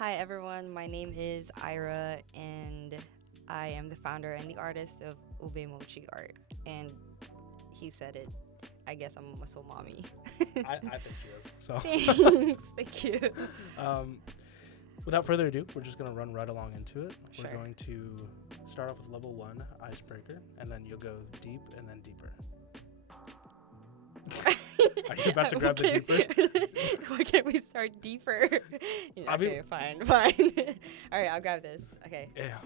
Hi everyone, my name is Ira and I am the founder and the artist of Mochi art. And he said it. I guess I'm a muscle mommy. I think she is. So Thanks, thank you. um, without further ado, we're just going to run right along into it. Sure. We're going to start off with level 1, icebreaker, and then you'll go deep and then deeper. Are you about to grab the deeper? Why can't we start deeper? Okay, fine. All right, I'll grab this. Okay. Yeah.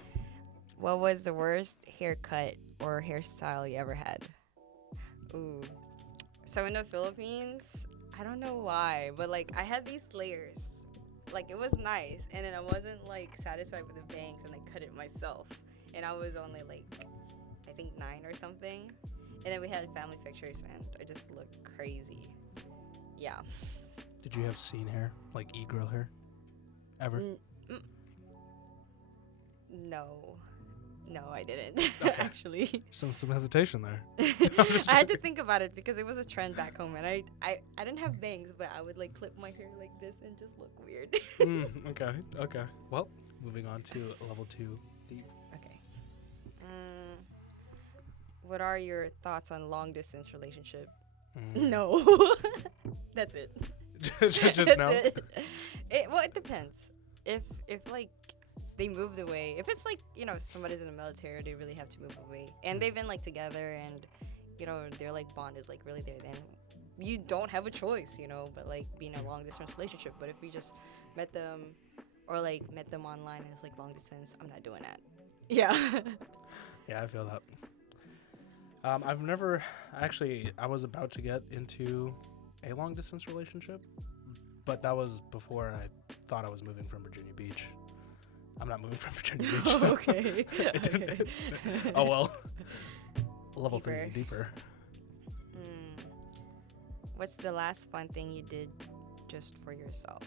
What was the worst haircut or hairstyle you ever had? Ooh. So in the Philippines, I don't know why, but like I had these layers. Like it was nice, and then I wasn't like satisfied with the bangs, and I cut it myself. And I was only like, I think 9 or something. And then we had family pictures, and I just looked crazy. Yeah. Did you have scene hair, like e-girl hair, ever? No, I didn't. Okay. Actually. Some hesitation there. I had to think about it because it was a trend back home, and I didn't have bangs, but I would like clip my hair like this and just look weird. Okay. Well, moving on to level 2, deep. Okay. What are your thoughts on long distance relationship? No. That's it. Just That's no. it. Well, it depends. If like they moved away, if it's like somebody's in the military, they really have to move away, and they've been like together, and their like bond is like really there, then you don't have a choice, but like being a long distance relationship. But if we just met them or like met them online and it's like long distance, I'm not doing that. Yeah. Yeah, I feel that. I've never actually. I was about to get into a long distance relationship, but that was before I thought I was moving from Virginia Beach. I'm not moving from Virginia Beach. So Okay. Oh well. Level Deeper. 3, deeper. What's the last fun thing you did just for yourself?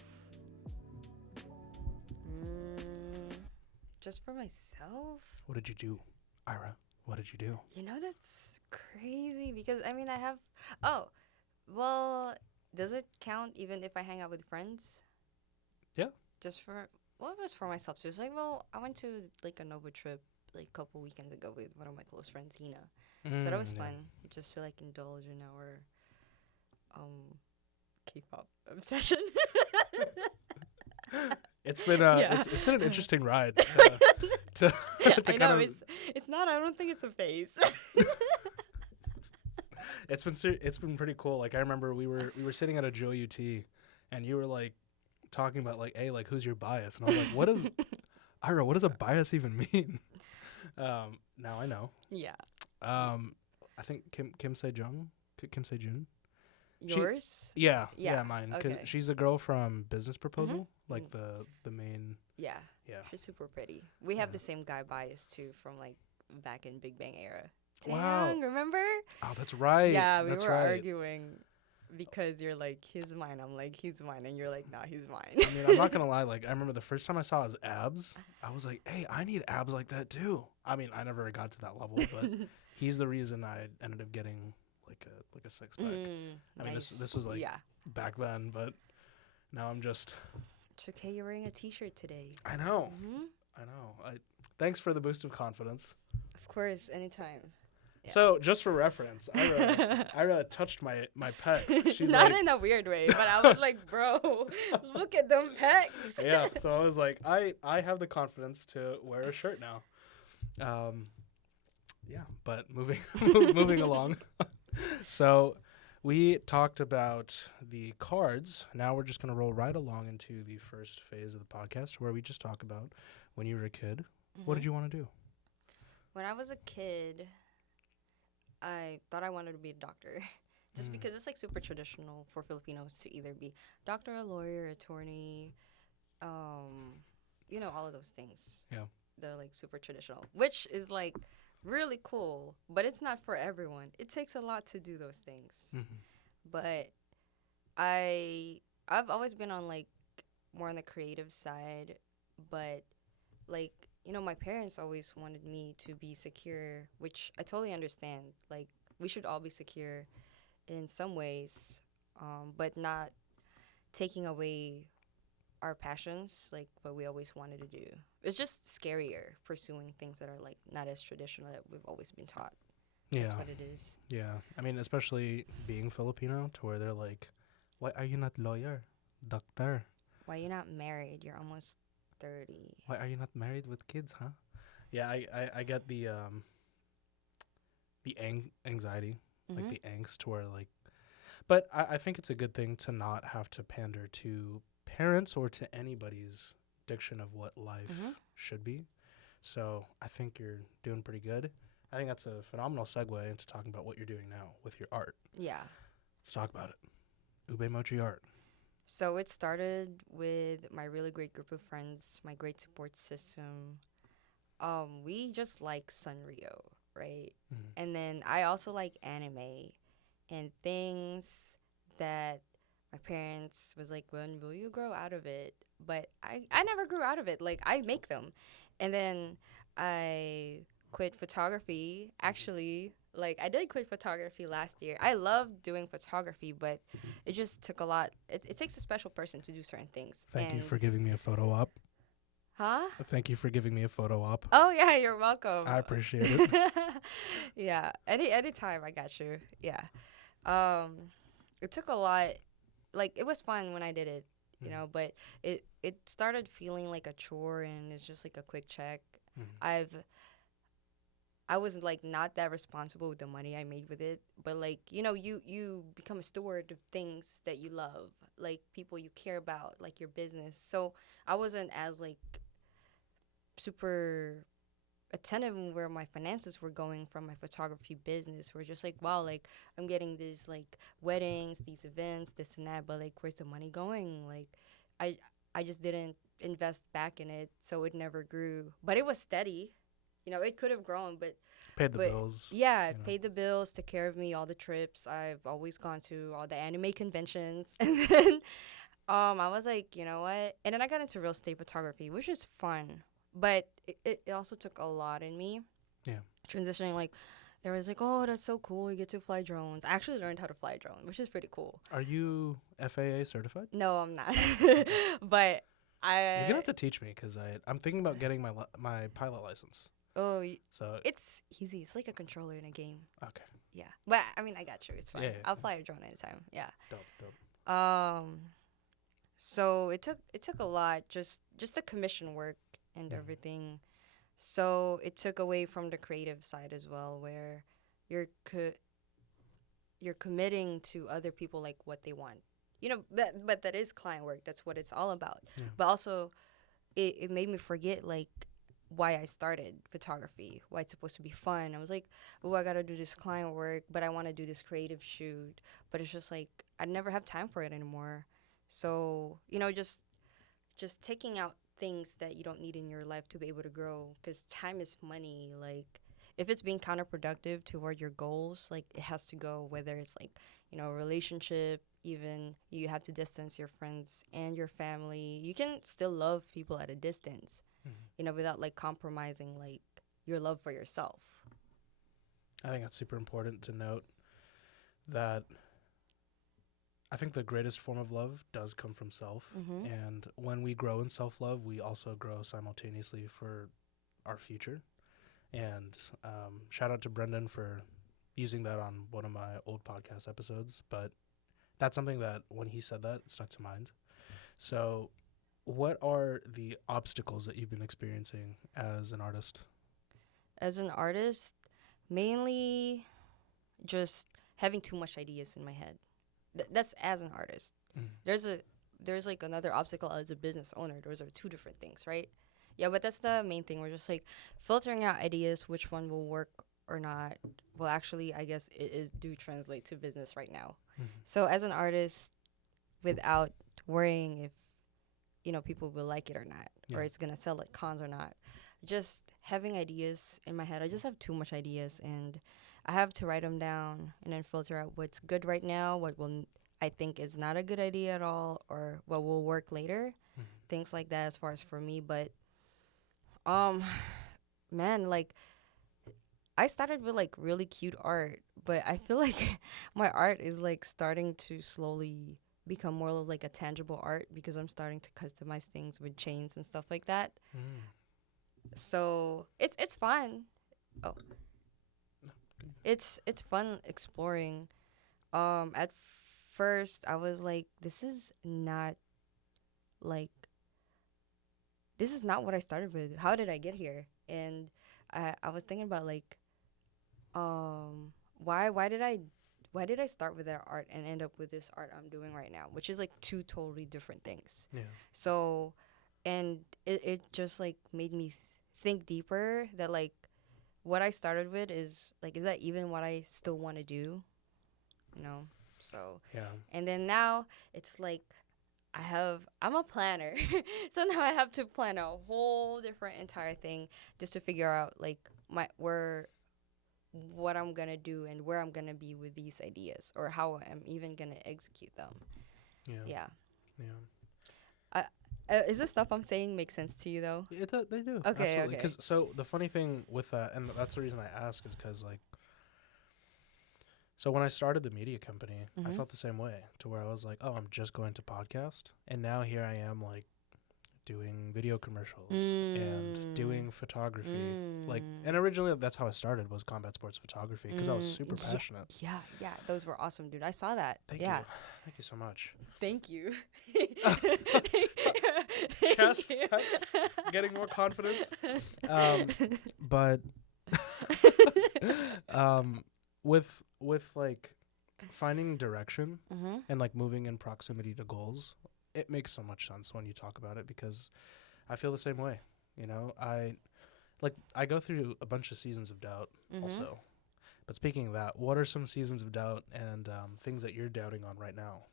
Just for myself? What did you do, Ira? What did you do? That's crazy because I have. Oh, well, does it count even if I hang out with friends? Yeah. Just for. Well, it was for myself too. It's like, well, I went to like a Nova trip like a couple weekends ago with one of my close friends, Hina. So that was fun, just to like indulge in our K-pop obsession. It's been it's been an interesting ride to I know it's not. I don't think it's a phase. It's been pretty cool. Like I remember we were sitting at a Joe UT, and you were like talking about like, hey, like who's your bias? And I was like, what is Ira? What does a bias even mean? Now I know. Yeah. I think Kim Se-jung, Kim Se-jun. Yours? Yeah, Yeah, mine. 'Cause okay. she's a girl from Business Proposal, like the main. Yeah. Yeah. She's super pretty. We have Yeah. the same guy bias too from like back in Big Bang era. Wow. Dang, remember? Oh, that's right. Yeah, we that's were right. arguing because you're like, he's mine. I'm like, he's mine. And you're like, nah, he's mine. I mean, I'm not gonna lie. Like, I remember the first time I saw his abs, I was like, "Hey, I need abs like that too." I mean, I never got to that level, but he's the reason I ended up getting like a 6-pack. I mean, this was like back then, but now I'm just. It's okay. You're wearing a T-shirt today. I know. Mm-hmm. I know. Thanks for the boost of confidence. Of course, anytime. Yeah. So, just for reference, Ira touched my pecs. She's not like, in a weird way, but I was like, bro, look at them pecs. yeah. So I was like, I have the confidence to wear a shirt now. Yeah. But moving along. So we talked about the cards. Now we're just gonna roll right along into the first phase of the podcast, where we just talk about when you were a kid. What did you want to do? When I was a kid, I thought I wanted to be a doctor. Just because it's like super traditional for Filipinos to either be doctor, a lawyer, attorney, all of those things. Yeah. They're like super traditional, which is like really cool, but it's not for everyone. It takes a lot to do those things. But I've always been on like more on the creative side, but like my parents always wanted me to be secure, which I totally understand. Like we should all be secure in some ways, but not taking away our passions, like what we always wanted to do. It's just scarier pursuing things that are like not as traditional that we've always been taught. That's Yeah. what it is. Yeah. I mean, especially being Filipino, to where they're like, why are you not lawyer, doctor? Why you not married? You're almost 30. Why are you not married with kids, huh? Yeah, I get the anxiety, like Mm-hmm. the angst, where like, but I think it's a good thing to not have to pander to parents or to anybody's diction of what life Mm-hmm. should be. So I think you're doing pretty good. I think that's a phenomenal segue into talking about what you're doing now with your art. Yeah. Let's talk about it. Ube Mochi art. So it started with my really great group of friends, my great support system. We just like Sanrio, right? Mm-hmm. And then I also like anime and things that my parents was like, when will you grow out of it? But I never grew out of it. Like I make them. And then I quit photography. Actually, like I did quit photography last year. I love doing photography, but it just took a lot. It takes a special person to do certain things. Thank you And for giving me a photo op. huh? Thank you for giving me a photo op. Oh yeah, you're welcome. I appreciate it. Yeah, any time I got you. Yeah. Um, it took a lot. Like it was fun when I did it, you Mhm. know, but it started feeling like a chore and it's just like a quick check. Mhm. I was like not that responsible with the money I made with it, but like you know, you become a steward of things that you love, like people you care about, like your business. So I wasn't as like super attentive in where my finances were going from my photography business. We're just like, wow, like I'm getting these like weddings, these events, this and that, but like where's the money going? Like I I just didn't invest back in it, so it never grew. But it was steady. You know, it could have grown, Paid the but bills. yeah, you it know. paid the bills, took care of me, all the trips. I've always gone to all the anime conventions. And then I was like, you know what? And then I got into real estate photography, which is fun. But it also took a lot in me. Yeah. Transitioning, like, there was like, oh, that's so cool. You get to fly drones. I actually learned how to fly a drone, which is pretty cool. Are you FAA certified? No, I'm not. But You're gonna I, have to teach me because I'm thinking about getting my pilot license. oh, So it's easy. It's like a controller in a game. okay, Yeah. But I mean, I got you. It's fine. Yeah, yeah, I'll yeah. fly a drone anytime. Yeah. dope. So it took a lot, just the commission work and Mhm. everything. So it took away from the creative side as well, where you're you're committing to other people like what they want. You know, but that is client work. That's what it's all about. Yeah. But also, it made me forget like why I started photography. Why it's supposed to be fun. I was like, oh, I gotta do this client work, but I want to do this creative shoot. But it's just like I never have time for it anymore. So you know, just taking out things that you don't need in your life to be able to grow, because time is money. Like if it's being counterproductive toward your goals, like it has to go. Whether it's like a relationship, even you have to distance your friends and your family. You can still love people at a distance, Mhm. without like compromising like your love for yourself. I think that's super important to note that I think the greatest form of love does come from self. Mm-hmm. And when we grow in self love, we also grow simultaneously for our future. And shout out to Brendan for using that on one of my old podcast episodes. But that's something that when he said that, it stuck to mind. So, what are the obstacles that you've been experiencing as an artist? As an artist, mainly just having too much ideas in my head. That's as an artist. Mm. There's like another obstacle as a business owner. Those are two different things, right? Yeah, but that's the main thing. We're just like filtering out ideas, which one will work or not. Well, actually, I guess it is do translate to business right now. Mhm. So as an artist, without worrying if people will like it or not, or Yeah. it's gonna sell at cons or not, just having ideas in my head. I just have too much ideas, and I have to write them down and then filter out what's good right now, what I think is not a good idea at all, or what will work later. Mhm. Things like that as far as for me. But um man, like I started with like really cute art, but I feel like my art is like starting to slowly become more of like a tangible art because I'm starting to customize things with chains and stuff like that. Mm. So it's fun. Oh, it's fun exploring. At first I was like, like this is not what I started with. How did I get here? And I was thinking about like, why did I start with that art and end up with this art I'm doing right now, which is like two totally different things. Yeah. So, and it just like made me think deeper that like what I started with is like, is that even what I still want to do? You know? So, Yeah. and then now it's like I'm a planner. So now I have to plan a whole different entire thing just to figure out like what I'm gonna do and where I'm gonna be with these ideas or how I'm even gonna execute them. Yeah. Yeah. Yeah. Is this stuff I'm saying make sense to you though? They do. Okay, Absolutely. okay. Because so the funny thing with that, and that's the reason I ask, is because like, so when I started the media company, I felt the same way, to where I was like, oh, I'm just going to podcast, and now here I am like doing video commercials and doing photography. Like, and originally that's how I started, was combat sports photography, because I was super passionate. Yeah, those were awesome, dude. I saw that. Thank yeah. you. Thank you so much. Thank you. Chest, pecs, getting more confidence. But with like finding direction and like moving in proximity to goals, it makes so much sense when you talk about it, because I feel the same way. You know, I go through a bunch of seasons of doubt also. But speaking of that, what are some seasons of doubt and things that you're doubting on right now?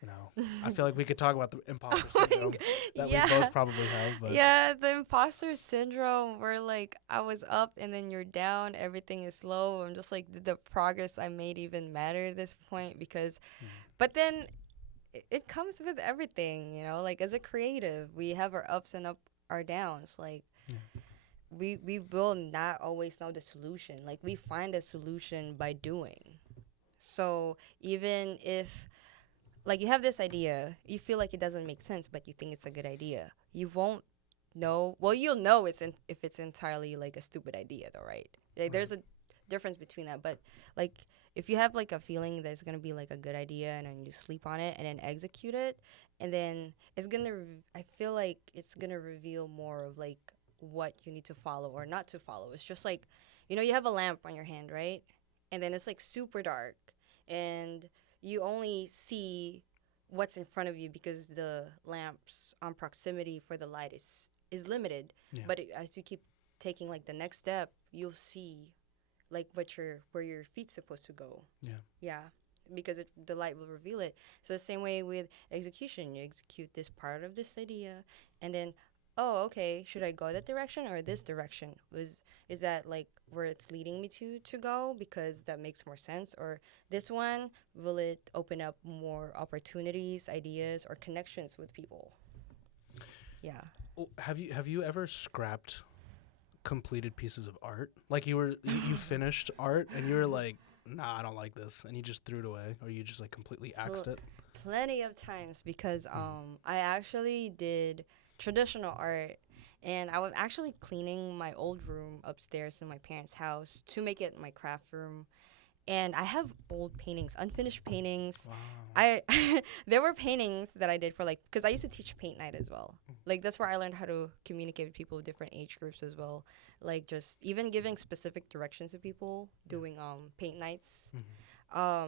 You know, I feel like we could talk about the imposter syndrome that we both probably have. But yeah, the imposter syndrome where like I was up and then you're down, everything is slow. I'm just like, did the progress I made even matter at this point? Because, but then it comes with everything, you know, like as a creative, we have our ups and our downs. Like we will not always know the solution. Like we find a solution by doing. So even if like you have this idea, you feel like it doesn't make sense, but you think it's a good idea, you won't know. Well, you'll know if it's entirely like a stupid idea, though, right? Like there's a difference between that. But like if you have like a feeling that it's gonna be like a good idea, and then you sleep on it and then execute it, and then it's gonna. I feel like it's gonna reveal more of like what you need to follow or not to follow. It's just like, you know, you have a lamp on your hand, right? And then it's like super dark, and you only see what's in front of you because the lamp's proximity for the light is limited. Yeah. But as you keep taking like the next step, you'll see like where your feet's supposed to go. Yeah. Because the light will reveal it. So the same way with execution, you execute this part of this idea, and then, oh, okay, should I go that direction or this direction? Is that like where it's leading me to go, because that makes more sense? Or this one, will it open up more opportunities, ideas, or connections with people? Yeah. Have you ever scrapped completed pieces of art? Like you finished art and you were like, nah, I don't like this, and you just threw it away, or you just like completely axed it? Plenty of times, because I actually did traditional art, and I was actually cleaning my old room upstairs in my parents' house to make it my craft room. And I have old paintings, unfinished paintings. Wow. There were paintings that I did for like, because I used to teach paint night as well. Like that's where I learned how to communicate with people of different age groups as well. Like just even giving specific directions to people doing paint nights. I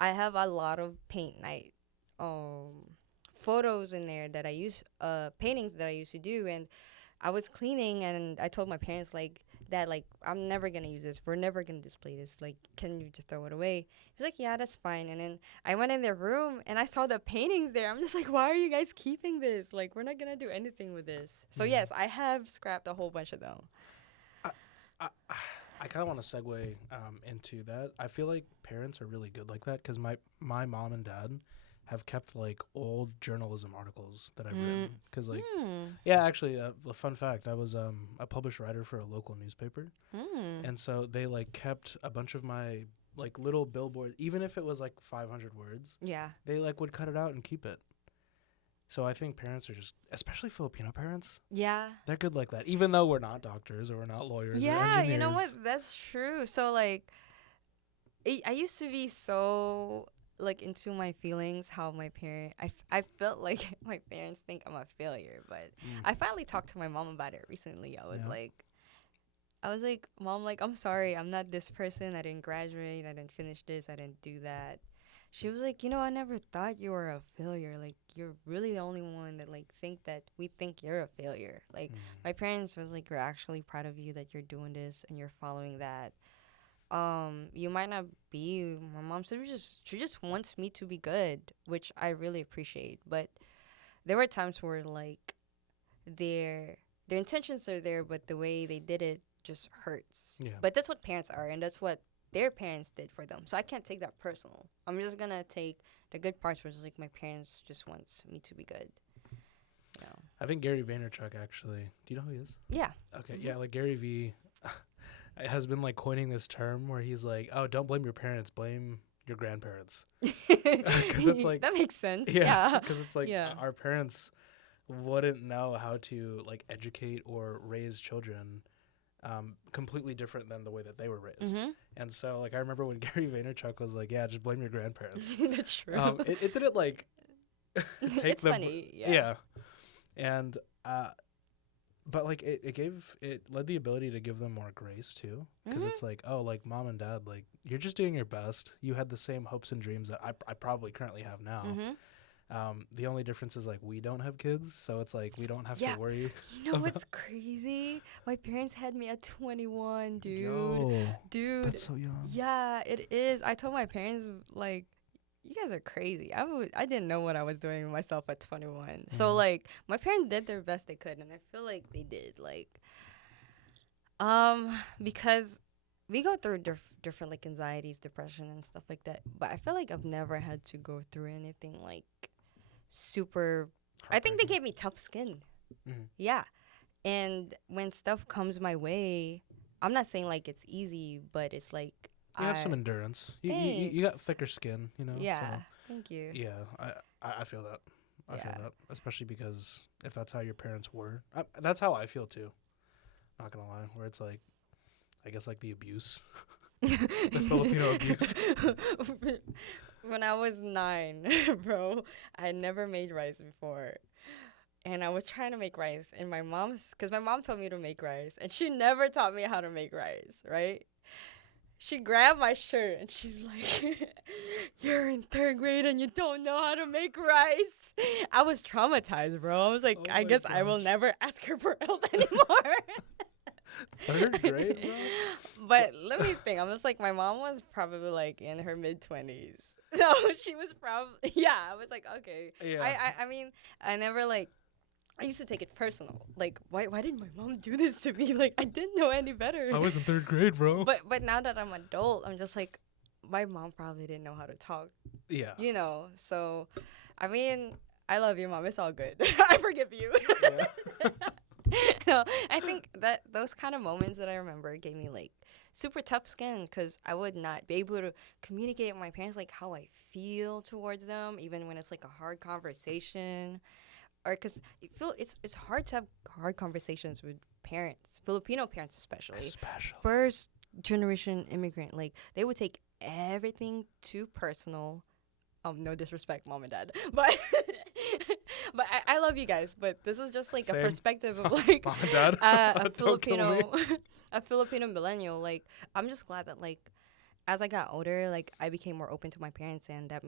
have a lot of paint night photos in there that I use, paintings that I used to do. And I was cleaning, and I told my parents like that, like, I'm never gonna use this. We're never gonna display this. Like, can you just throw it away? He was like, yeah, that's fine. And then I went in their room and I saw the paintings there. I'm just like, why are you guys keeping this? Like, we're not gonna do anything with this. So yes, I have scrapped a whole bunch of them. I kind of want to segue into that. I feel like parents are really good like that, because my mom and dad have kept like old journalism articles that I've written. Because like, yeah, actually, a fun fact, I was a published writer for a local newspaper. And so they like kept a bunch of my like little billboards, even if it was like 500 words, Yeah. they like would cut it out and keep it. So I think parents are just, especially Filipino parents, Yeah. they're good like that. Even though we're not doctors or we're not lawyers or Yeah, engineers. you know what? That's true. So like I used to be so like into my feelings how I felt like my parents think I'm a failure, but I finally talked to my mom about it recently. I was like, Mom, like, I'm sorry, I'm not this person. I didn't graduate. I didn't finish this. I didn't do that. She was like, I never thought you were a failure. Like, you're really the only one that like we think you're a failure. Like, my parents was like, we're actually proud of you that you're doing this and you're following that. You might not be. My mom said she just wants me to be good, which I really appreciate. But there were times where like their intentions are there, but the way they did it just hurts. Yeah. But that's what parents are, and that's what their parents did for them. So I can't take that personal. I'm just gonna take the good parts, which is like my parents just wants me to be good. You know. I think Gary Vaynerchuk actually. Do you know who he is? Yeah. Okay. Yeah, like Gary V has been like coining this term where he's like, "Oh, don't blame your parents, blame your grandparents." Because it's like that makes sense. Yeah. Because it's like Yeah. our parents wouldn't know how to like educate or raise children completely different than the way that they were raised. And so like I remember when Gary Vaynerchuk was like, "Yeah, just blame your grandparents." That's true. It didn't like take it's the funny. yeah. And but like it led the ability to give them more grace too, because it's like, oh, like mom and dad, like you're just doing your best. You had the same hopes and dreams that I probably currently have now. The only difference is like we don't have kids, so it's like we don't have to worry. You know what's crazy? My parents had me at 21, dude. Yo, dude, that's so young. Yeah, it is. I told my parents like, you guys are crazy. I didn't know what I was doing with myself at 21. So like my parents did their best they could, and I feel like they did like because we go through different like anxieties, depression and stuff like that. But I feel like I've never had to go through anything like super. I think they gave me tough skin. Yeah. And when stuff comes my way, I'm not saying like it's easy, but it's like you have some endurance. You got thicker skin, you know. Yeah. So. Thank you. Yeah, I feel that. I feel that, especially because if that's how your parents were, that's how I feel too. Not gonna lie, where it's like, I guess like the abuse, the Filipino abuse. When I was 9, bro, I had never made rice before. And I was trying to make rice. And my mom told me to make rice. And she never taught me how to make rice, right? She grabbed my shirt and she's like, you're in 3rd grade and you don't know how to make rice. I was traumatized, bro. I was like, I guess I will never ask her for help anymore. 3rd grade, bro? But let me think. I'm just like, my mom was probably like in her mid-20s. So she was probably, I was like, okay. Yeah. I mean, I never like, I used to take it personal. Like, why did my mom do this to me? Like, I didn't know any better. I was in 3rd grade, bro. But now that I'm adult, I'm just like, my mom probably didn't know how to talk. Yeah. You know, so, I mean, I love you, Mom. It's all good. I forgive you. Yeah. No, I think that those kind of moments that I remember gave me, like, super tough skin because I would not be able to communicate with my parents, like, how I feel towards them, even when it's, like, a hard conversation. Or because it's hard to have hard conversations with parents, Filipino parents especially. First generation immigrant, like they would take everything too personal. No disrespect, mom and dad, but but I love you guys. But this is just like Same. a perspective of like mom and dad. a Filipino a Filipino millennial. Like I'm just glad that like as I got older, like I became more open to my parents, and that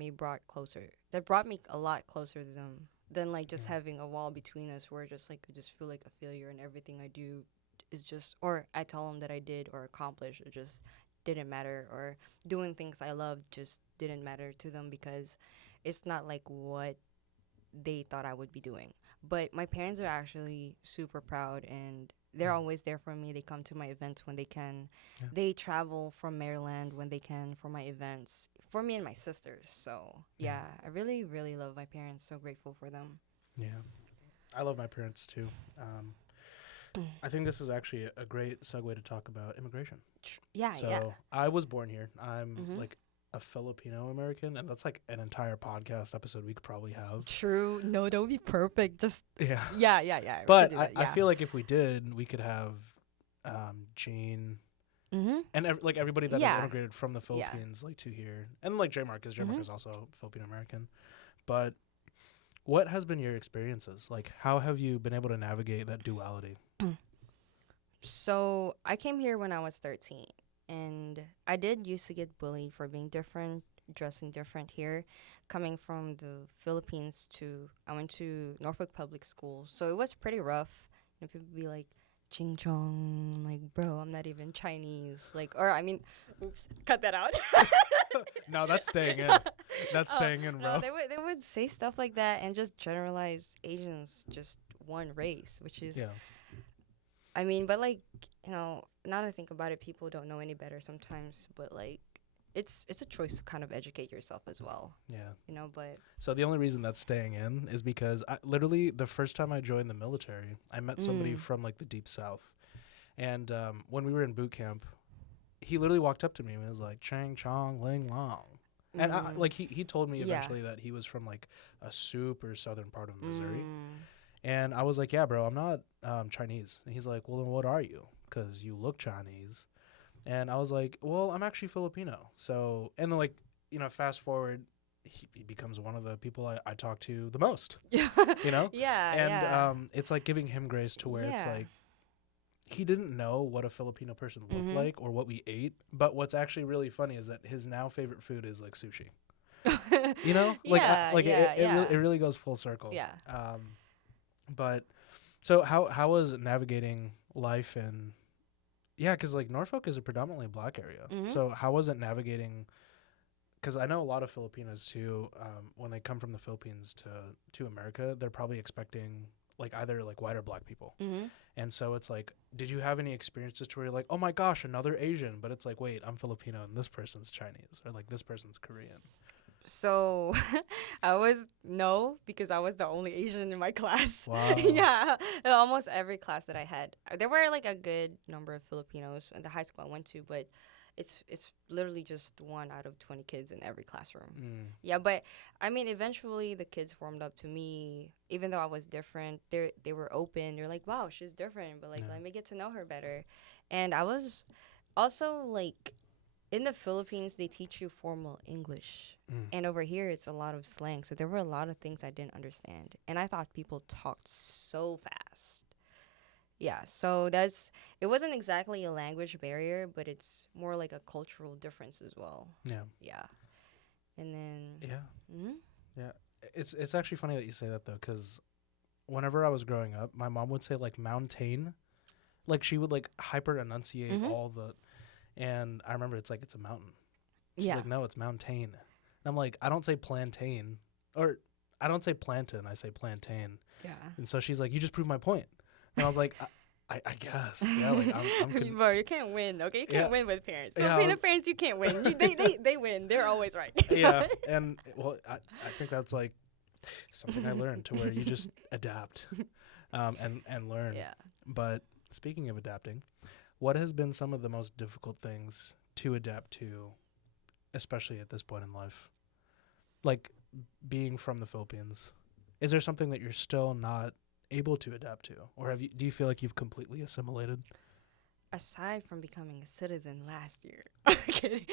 brought me a lot closer to them than like just having a wall between us where just like I just feel like a failure and everything I do is just, or I tell them that I did or accomplished, it just didn't matter, or doing things I loved just didn't matter to them because it's not like what they thought I would be doing. But my parents are actually super proud, and they're always there for me. They come to my events when they can. Yeah. They travel from Maryland when they can for my events, for me and my sisters. So, yeah, I really, really love my parents. So grateful for them. Yeah. I love my parents, too. I think this is actually a great segue to talk about immigration. Yeah, yeah. So I was born here. I'm Mhm. like a Filipino American, and that's like an entire podcast episode we could probably have. True. No, that would be perfect. Just Yeah. yeah, yeah, yeah. We should But do that. I Yeah. feel like if we did, we could have Gene Mhm. and like everybody that has Yeah. immigrated from the Yeah. Philippines like to here, and like J Mark, because J Mark Mhm. is also Filipino American. But what has been your experiences? Like, how have you been able to navigate that duality? So I came here when I was 13, and I did used to get bullied for being different, dressing different here. Coming from the Philippines to I went to Norfolk Public School, so it was pretty rough. People be like, "Ching chong," like, bro, I'm not even Chinese. Like, or I mean, oops, cut that out. No, that's staying in. That's Oh, staying in, bro. no, they would say stuff like that and just generalize Asians just one race, which is Yeah. I mean, but like, now that I think about it, people don't know any better sometimes. But like, it's a choice to kind of educate yourself as well, Yeah. But So the only reason that's staying in is because literally the first time I joined the military, I met somebody from like the deep south, and when we were in boot camp, he literally walked up to me and was like, "Chang Chong Ling Long," and like he told me Yeah. eventually that he was from like a super southern part of Missouri, Mm. and I was like, "Yeah, bro, I'm not Chinese," and he's like, "Well, then what are you? Because you look Chinese." And I was like, well, I'm actually Filipino. So, and then like, fast forward, he becomes one of the people I talk to the most, Yeah. you know? Yeah. And Yeah. it's like giving him grace to where it's Yeah. like, he didn't know what a Filipino person looked Mhm. like or what we ate. But what's actually really funny is that his now favorite food is like sushi. Like, it really goes full circle. Yeah. But so how was navigating life in, yeah, because like Norfolk is a predominantly black area. Mhm. So how was it navigating? Because I know a lot of Filipinos too. When they come from the Philippines to America, they're probably expecting like either like white or black people. Mhm. And so it's like, did you have any experiences to where you're like, oh my gosh, another Asian? But it's like, wait, I'm Filipino and this person's Chinese, or like this person's Korean. So no, because I was the only Asian in my class. Wow. Yeah, in almost every class that I had. There were like a good number of Filipinos in the high school I went to, but it's literally just 1 out of 20 kids in every classroom. Mm. Yeah, but I mean, eventually the kids warmed up to me, even though I was different. They were open. They're like, "Wow, she's different," but like, Yeah. let me get to know her better. And I was also like, in the Philippines, they teach you formal English. Mm. And over here, it's a lot of slang. So there were a lot of things I didn't understand. And I thought people talked so fast. Yeah, so it wasn't exactly a language barrier, but it's more like a cultural difference as well. Yeah. Yeah. And then. Yeah. Mhm. Yeah. It's actually funny that you say that though, because whenever I was growing up, my mom would say like mountain, like she would like hyper enunciate Mhm. all the, and I remember it's like it's a mountain. She's Yeah. like, no, it's mountain. And I'm like, I don't say plantain, or I don't say plantain, I say plantain. Yeah. And so she's like, you just proved my point. And I was like, I guess, yeah, like I'm Bro, you can't win, okay? You can't Yeah. win with parents. Yeah, I Filipino was- parents, you can't win. They win. They're always right. yeah, and well, I think that's like something I learned to where you just adapt, and learn. Yeah. But speaking of adapting, what has been some of the most difficult things to adapt to, especially at this point in life? Like being from the Philippines, is there something that you're still not able to adapt to, or do you feel like you've completely assimilated? Aside from becoming a citizen last year. I'm kidding.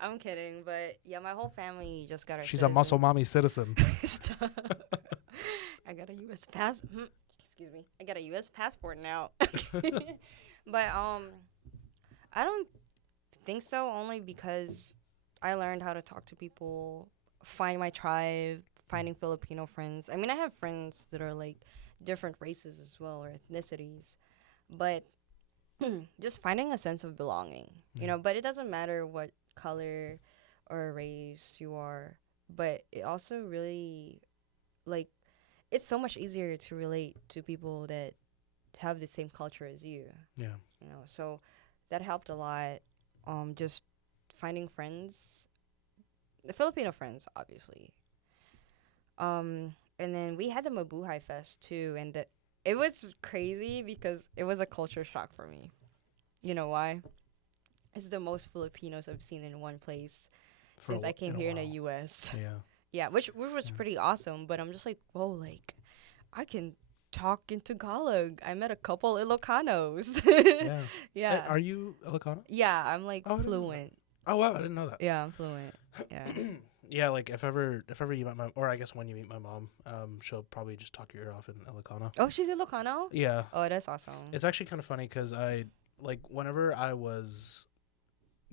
I'm kidding. But yeah, my whole family just got our She's a muscle citizen- mommy citizen. Stop. I got a U.S. Excuse me. I got a U.S. passport now. But I don't think so. Only because I learned how to talk to people, find my tribe, finding Filipino friends. I mean, I have friends that are like different races as well or ethnicities, but just finding a sense of belonging. Yeah. But it doesn't matter what color or race you are. But it also really like it's so much easier to relate to people that have the same culture as you. Yeah. So that helped a lot. Just finding friends, the Filipino friends, obviously. And then we had the Mabuhay Fest too, and It was crazy because it was a culture shock for me. You know why? It's the most Filipinos I've seen in one place For since I came in a here in the while. U.S. Yeah. Yeah, which was Yeah. pretty awesome. But I'm just like, whoa, like I can talk in Tagalog. I met a couple Ilocanos. Yeah. Yeah, Are you Ilocano? yeah, I'm like Oh, I didn't know that. fluent. Oh wow, I didn't know that. Yeah, I'm fluent. Yeah. Yeah, like if ever you met my, or I guess when you meet my mom, she'll probably just talk your ear off in Ilocano. Oh, she's Ilocano. Yeah, Oh, that's awesome. it's actually kind of funny because I like whenever I was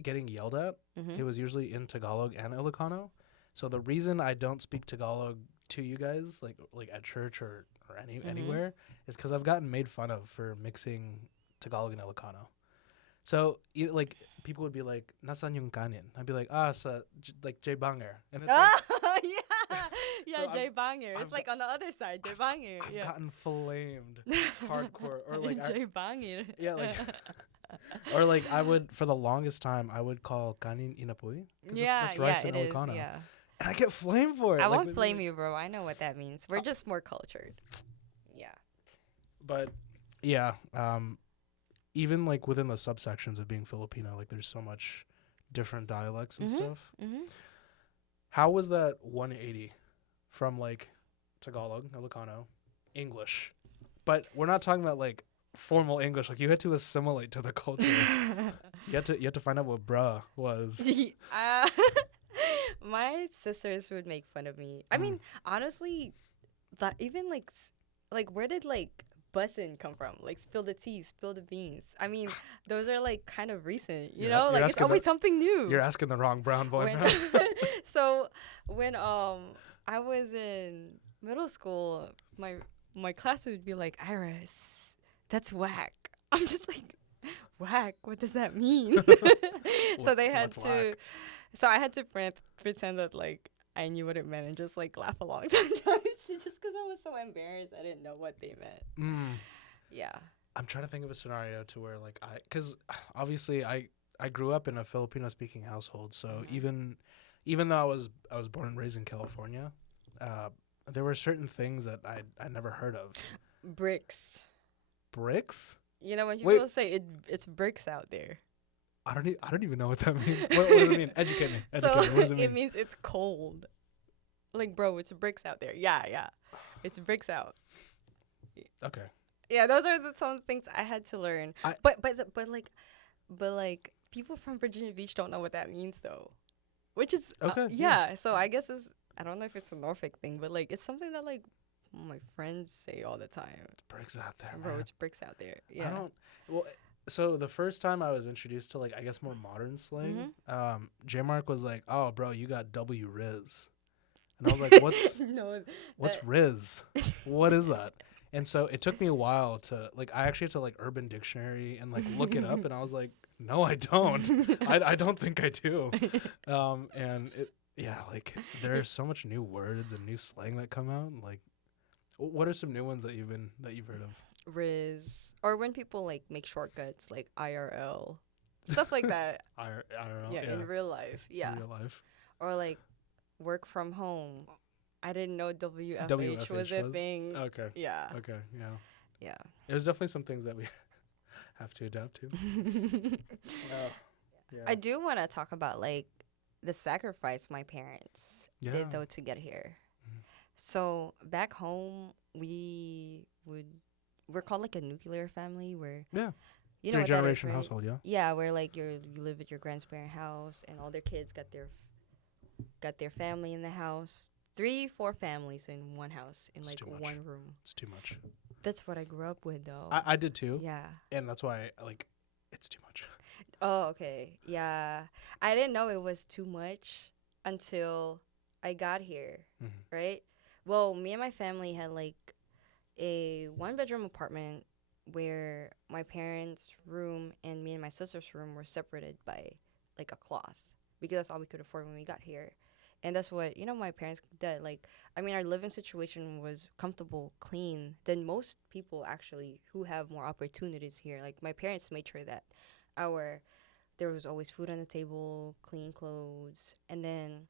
getting yelled at, it Mhm. was usually in Tagalog and Ilocano. So the reason I don't speak Tagalog to you guys, like at church or Mhm. anywhere, is because I've gotten made fun of for mixing Tagalog and Ilocano. So like people would be like, "Nasan yung kanin?" I'd be like, like J Banger, and it's like Oh, yeah. Yeah, so Jay Banger. It's I've like on the other side, Jay Banger. I've Yeah. gotten flamed hardcore, or like Jay Banger. yeah, like or like I would for the longest time I would call kanin inapoy because Yeah, that's yeah, rice in it is. Ilocano, Yeah. and I get flamed for it. I Like, won't people blame like- you, bro. I know what that means. We're just more cultured. Yeah. But yeah, even like within the subsections of being Filipino, like there's so much different dialects and Mhm. stuff. Mhm. How was that 180 from like Tagalog, Ilocano, English? But we're not talking about like formal English. Like you had to assimilate to the culture. you had to find out what bruh was. uh, my sisters would make fun of me. I Mm. mean, honestly, that even like where did like bussin come from? Like spill the tea, spill the beans. I mean, those are like kind of recent, you You're know? you're Like it's asking always something new. You're asking the wrong brown boy, When man. so when I was in middle school, my class would be like, Iris, that's whack. I'm just like, whack. What does that mean? So they had What's to. whack? So I had to pretend that like I knew what it meant and just like laugh along sometimes, just because I was so embarrassed. I didn't know what they meant. Mm. Yeah. I'm trying to think of a scenario to where like because obviously I grew up in a Filipino speaking household, so Mhm. even though I was born and raised in California, there were certain things that I never heard of. Bricks. Bricks? You know when Wait. people say it's bricks out there. I don't even know what that means. What does it mean? Educate me. Educate So me. What does it it mean? means it's cold. Like, bro, it's bricks out there. Yeah, yeah. It's bricks out. Okay. Yeah, those are some things I had to learn. I- But like people from Virginia Beach don't know what that means though. Which is Okay, yeah, so I guess I don't know if it's a Norfolk thing, but like it's something that like my friends say all the time. Bricks out there, Bro, man. it's bricks out there. I Yeah. don't. Well, so the first time I was introduced to like I guess more modern slang, J Mark was like, "Oh, bro, you got W Riz," and I was like, No, "What's that- Riz? What is that?" And so it took me a while to like I actually had to like Urban Dictionary and like look it up, and I was like, "No, I don't. I don't think I do." And it yeah, like there are so much new words and new slang that come out. And, like, what are some new ones that you've heard of? Riz, or when people like make shortcuts like IRL, stuff like that. IRL, Yeah, in real life. Yeah, in real life. or like work from home. I didn't know WFH, was WFH a was? thing. Okay. Yeah, Okay. Yeah. yeah. There's definitely some things that we have to adapt to. Yeah. I do want to talk about like the sacrifice my parents Yeah. did though to get here. Mhm. So back home, we're called like a nuclear family where Yeah. you know what that is, Three-generation right? household. Yeah. Yeah, where like you live at your grandparents' house and all their kids got their family in the house. 3-4 families in one house in It's like too much. one room. It's too much. That's what I grew up with though. I did too, Yeah. and that's why like it's too much. Oh, okay. Yeah. I didn't know it was too much until I got here, Mhm. right? Well, me and my family had like a 1-bedroom apartment where my parents' room and me and my sister's room were separated by like a cloth because that's all we could afford when we got here. And that's what, my parents did. Like, I mean, our living situation was comfortable, clean than most people actually who have more opportunities here. Like, my parents made sure that there was always food on the table, clean clothes. And then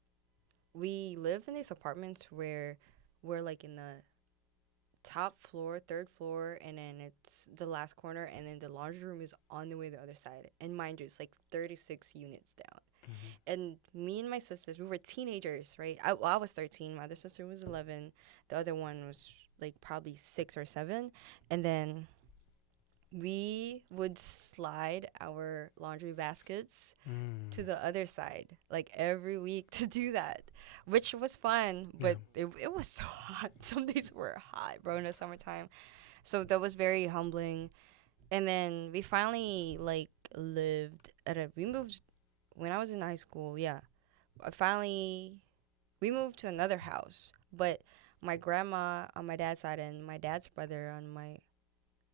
we lived in these apartments where we're like in the top floor, third floor, and then it's the last corner, and then the laundry room is on the way the other side. And mind you, it's like 36 units down. And me and my sisters, we were teenagers, right? I was 13. My other sister was 11. The other one was like probably 6 or 7. And then we would slide our laundry baskets to the other side like every week to do that, which was fun, but it was so hot. Some days were hot, bro, in the summertime. So that was very humbling. And then we finally like we moved when I was in high school. Yeah. We moved to another house, but my grandma on my dad's side and my dad's brother on my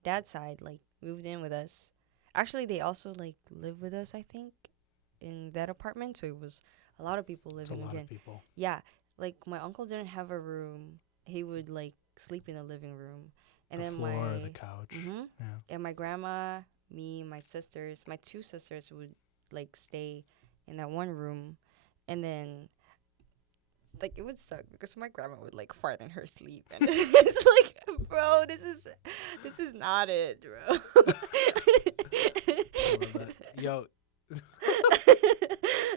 dad's side like moved in with us. Actually, they also like live with us, I think, in that apartment. So it was a lot of people It's a living lot again. of people. Yeah, like my uncle didn't have a room. He would like sleep in the living room, and The then floor, my the couch. Yeah. and my grandma, me, my sisters, my 2 sisters would like stay in that one room, and then like it would suck because my grandma would like fart in her sleep, and it's like, bro, this is not it, bro. I love that. Yo,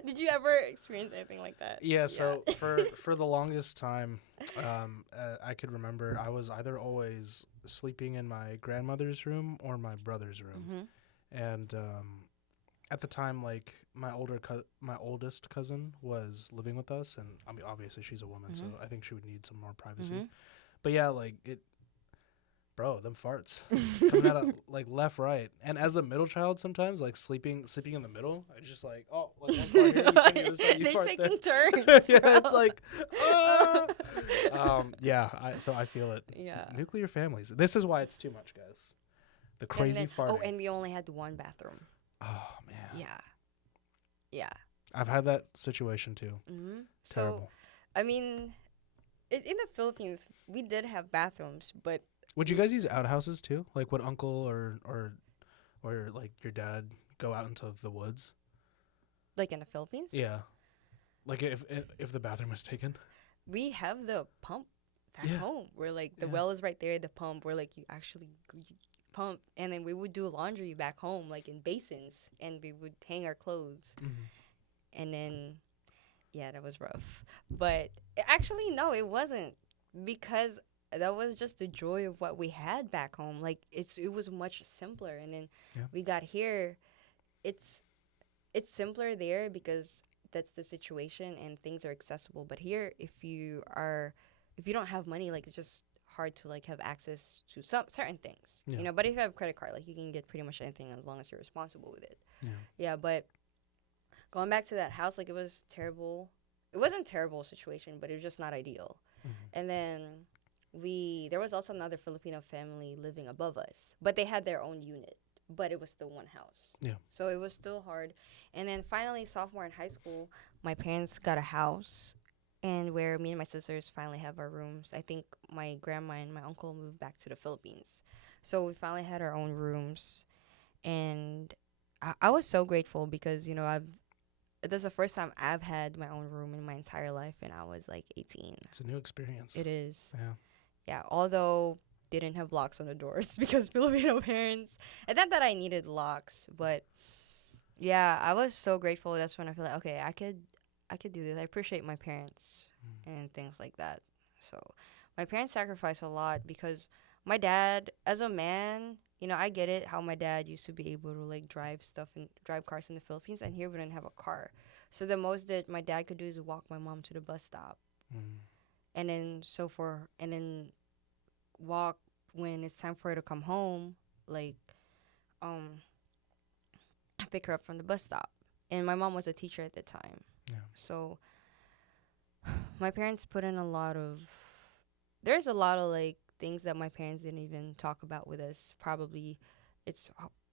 Did you ever experience anything like that? yeah. So for the longest time, I could remember I was either always sleeping in my grandmother's room or my brother's room, and at the time, like my oldest cousin was living with us, and I mean obviously she's a woman, so I think she would need some more privacy. But yeah, like bro, them farts coming out of like left, right, and as a middle child, sometimes like sleeping in the middle, I just like like one fart here, you turn to the side, you they fart taking there. turns. Yeah, Bro. it's like, so I feel it. Yeah. Nuclear families. This is why it's too much, guys. The crazy farting. Oh, and we only had one bathroom. Oh man. Yeah. Yeah. I've had that situation too. Terrible. So, I mean, in the Philippines, we did have bathrooms, but Would you guys use outhouses too? Like, would uncle or like your dad go out into the woods? like in the Philippines, Yeah. Like if the bathroom was taken. we have the pump back Yeah. home. Where like the Yeah. well is right there, the pump where like you actually pump, and then we would do laundry back home, like in basins, and we would hang our clothes, and then yeah, that was rough. But actually, no, it wasn't, because that was just the joy of what we had back home. Like it was much simpler, and then we got here. It's simpler there because that's the situation and things are accessible. But here, if you don't have money, like it's just hard to like have access to some certain things, Yeah. you know. But if you have a credit card, like you can get pretty much anything as long as you're responsible with it. Yeah. Yeah, but going back to that house, like it was terrible. It wasn't a terrible situation, but it was just not ideal. And then there was also another Filipino family living above us, but they had their own unit, but it was still one house. Yeah. So it was still hard. And then finally, sophomore in high school, my parents got a house, and where me and my sisters finally have our rooms. I think my grandma and my uncle moved back to the Philippines. So we finally had our own rooms. And I was so grateful because, you know, this is the first time I've had my own room in my entire life, and I was like 18. It's a new experience. It is. Yeah. Yeah, although they didn't have locks on the doors because Filipino parents. And not that I needed locks, but yeah, I was so grateful. That's when I feel like, okay, I could do this. I appreciate my parents and things like that. So my parents sacrificed a lot because my dad, as a man, you know, I get it how my dad used to be able to like drive cars in the Philippines, and here we didn't have a car. So the most that my dad could do is walk my mom to the bus stop. And then walk when it's time for her to come home, like pick her up from the bus stop. And my mom was a teacher at the time. Yeah. So my parents put in there's a lot of like things that my parents didn't even talk about with us. Probably it's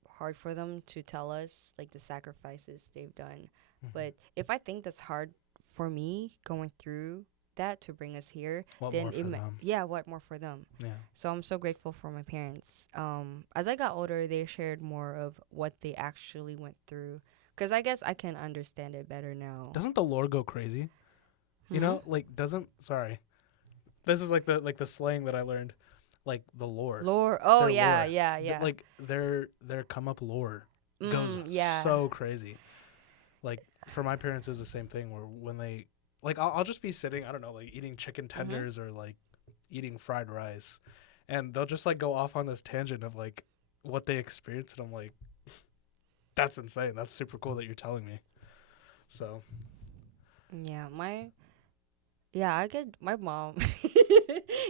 hard for them to tell us like the sacrifices they've done. But if I think that's hard for me going through that to bring us here, What then more for them? yeah, what more for them? Yeah. So I'm so grateful for my parents. As I got older, they shared more of what they actually went through, because I guess I can understand it better now. Doesn't the lore go crazy? You know, like sorry. This is like the slang that I learned. like the lore. Lore. Oh Their yeah, lore. yeah, yeah. Like their come up lore goes Yeah. so crazy. Like for my parents, it was the same thing where when they like I'll just be sitting, I don't know, like eating chicken tenders or like eating fried rice, and they'll just like go off on this tangent of like what they experienced, and I'm like, that's insane. That's super cool that you're telling me. So Yeah, I get my mom.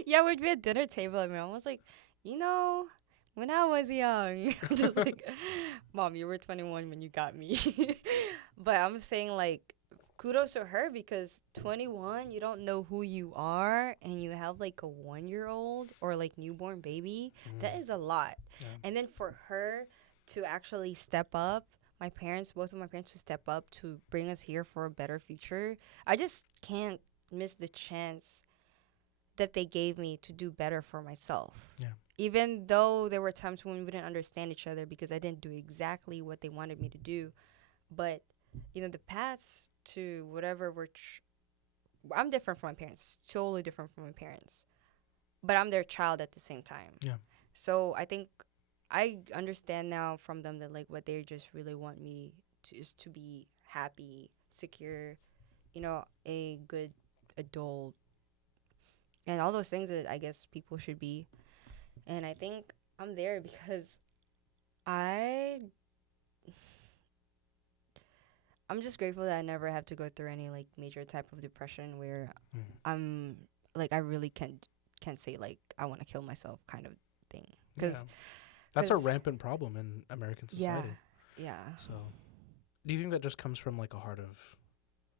Yeah, we'd be at dinner table and my mom was like, when I was young, I'm just like, Mom, you were 21 when you got me. But I'm saying like, kudos to her because 21, you don't know who you are, and you have like a 1-year-old or like newborn baby. That is a lot. yeah. And then for her to actually step up, both of my parents to step up to bring us here for a better future. I just can't miss the chance that they gave me to do better for myself. Yeah. Even though there were times when we didn't understand each other because I didn't do exactly what they wanted me to do. But, the paths to whatever I'm different from my parents, totally different from my parents. But I'm their child at the same time. Yeah. So I think I understand now from them that like what they just really want me to is to be happy, secure, a good adult, and all those things that I guess people should be. And I think I'm there because I'm just grateful that I never have to go through any like major type of depression where I'm like I really can't say like I want to kill myself kind of thing. Because that's a rampant problem in American society. Yeah. So, do you think that just comes from like a heart of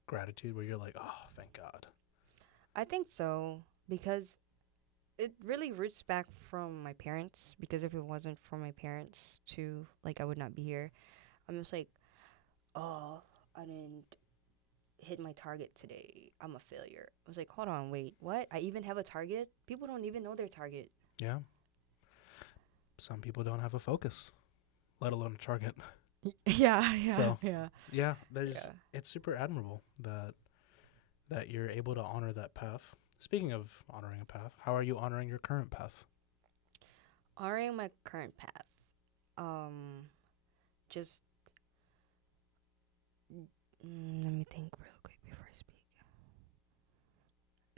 gratitude where you're like, oh, thank God? I think so, because it really roots back from my parents, because if it wasn't for my parents too, like I would not be here. I'm just like, oh, I didn't hit my target today. I'm a failure. I was like, hold on, wait, what? I even have a target? People don't even know their target. Yeah. Some people don't have a focus, let alone a target. Yeah. Yeah, it's super admirable that you're able to honor that path. Speaking of honoring a path, how are you honoring your current path? Honoring my current path, just let me think real quick before I speak.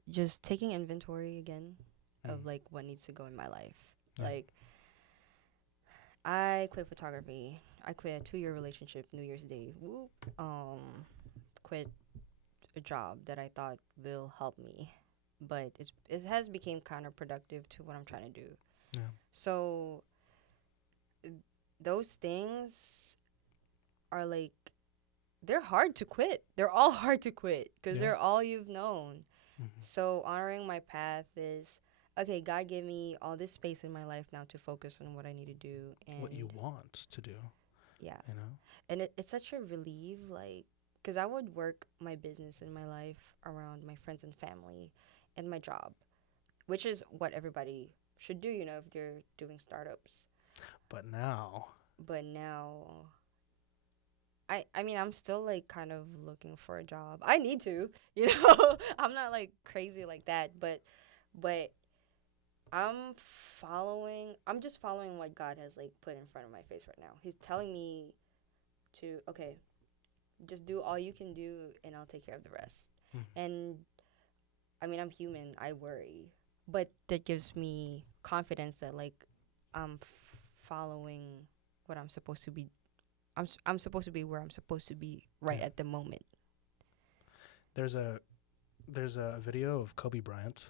Just taking inventory again of like what needs to go in my life. Yeah. Like, I quit photography. I quit a 2-year relationship, New Year's Day. Whoop. Quit a job that I thought will help me, but it has become counterproductive to what I'm trying to do. Yeah. So those things are like, they're hard to quit. They're all hard to quit because they're all you've known. So honoring my path is, okay, God gave me all this space in my life now to focus on what I need to do. And what you want to do. Yeah. You And it's such a relief, like, because I would work my business in my life around my friends and family and my job, which is what everybody should do, if they're doing startups. But now, I mean, I'm still like kind of looking for a job. I need to, I'm not like crazy like that, but I'm just following what God has like put in front of my face right now. He's telling me to, okay, just do all you can do and I'll take care of the rest. And I mean, I'm human. I worry, but that gives me confidence that like I'm following what I'm supposed to be. I'm supposed to be where I'm supposed to be right at the moment. There's a video of Kobe Bryant,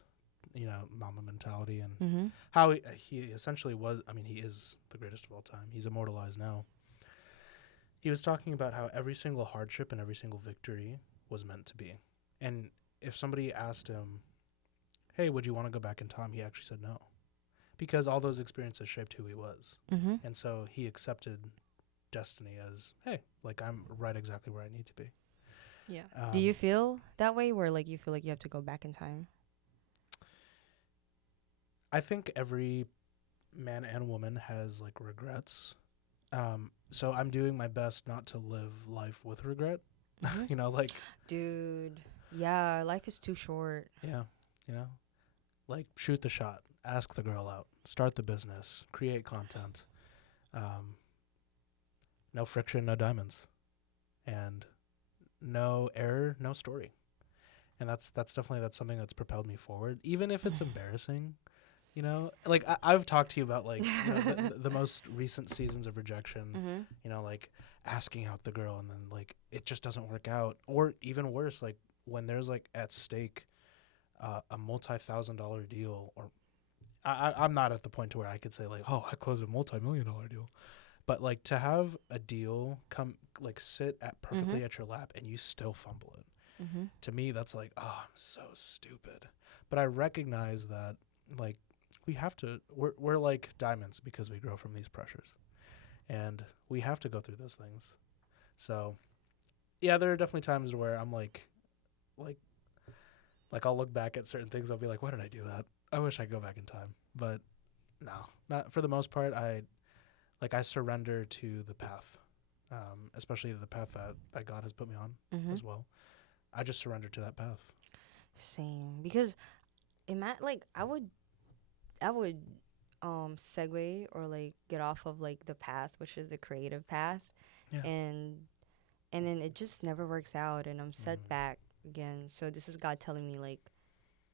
Mamba mentality, and how he essentially was. I mean, he is the greatest of all time. He's immortalized now. He was talking about how every single hardship and every single victory was meant to be. And if somebody asked him, hey, would you want to go back in time? He actually said no. Because all those experiences shaped who he was. And so he accepted destiny as, hey, like I'm right exactly where I need to be. Yeah. Do you feel that way where like you feel like you have to go back in time? I think every man and woman has like regrets. So I'm doing my best not to live life with regret. Like, dude, yeah, life is too short. Yeah, like shoot the shot ask the girl out, start the business, create content. Um, no friction, no diamonds, and no error, no story. And that's definitely that's something that's propelled me forward, even if it's embarrassing. You know, like I've talked to you about like the most recent seasons of rejection. Mm-hmm. You know, like asking out the girl and then like it just doesn't work out, or even worse, like when there's like at stake a multi-$1,000 deal, or I'm not at the point to where I could say like, oh, I closed a multi-million-dollar deal, but like to have a deal come like sit at perfectly Mm-hmm. at your lap and you still fumble it. Mm-hmm. To me, that's like, oh, I'm so stupid. But I recognize that like we have to. We're like diamonds because we grow from these pressures, and we have to go through those things. So yeah, there are definitely times where I'm like like I'll look back at certain things. I'll be like, why did I do that? I wish I could go back in time. But no, not for the most part. I surrender to the path, especially the path that God has put me on Mm-hmm. as well. I just surrender to that path. Same, because like I would segue or like get off of like the path, which is the creative path, Yeah. and then it just never works out, and I'm set Mm. back again. So this is God telling me like,